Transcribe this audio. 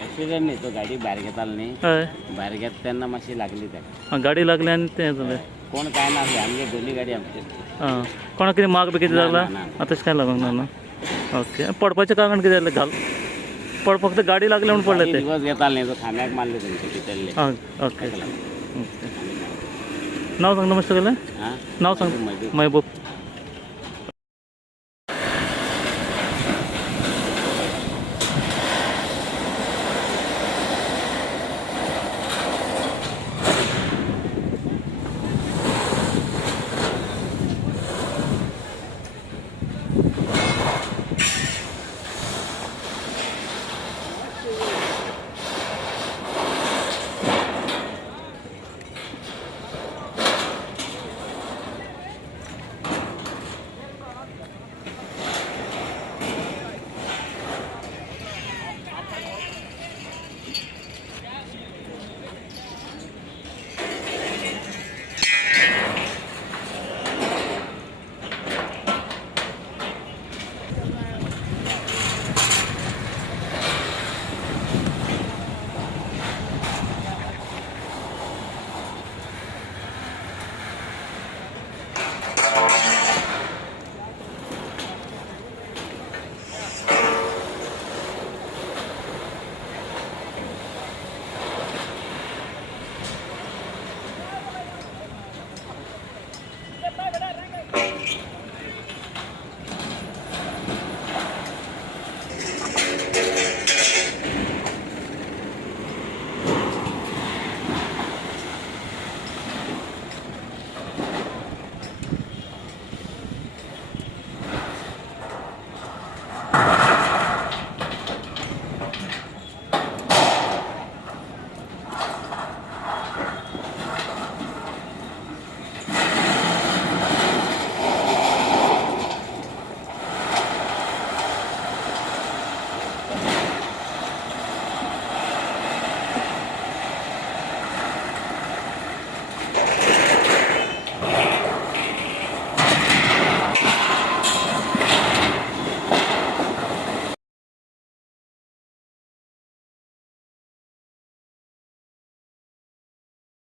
Accident नाही, तो गाडी बाहेर घेत आली नाही. हय बाहेर घेत त्यांना माशी लागली त्या. गाडी लागली आणि ते झालं. कोण काय ना आमची दोन्ही गाडी आमची. हां कोणा किती माग बी किती लागला ना. आताच काय लागणार ना. ओके पडपाचे कारण किती झालं घाल पड फक्त गाडी लागली म्हणून पडलं ते. दिवस घेत आले नाही, तो खाण्याक मारले त्यांचे तिथले. हां ओके ओके नाव सांग नमस्ते केलं हां नाव सांग महबूब.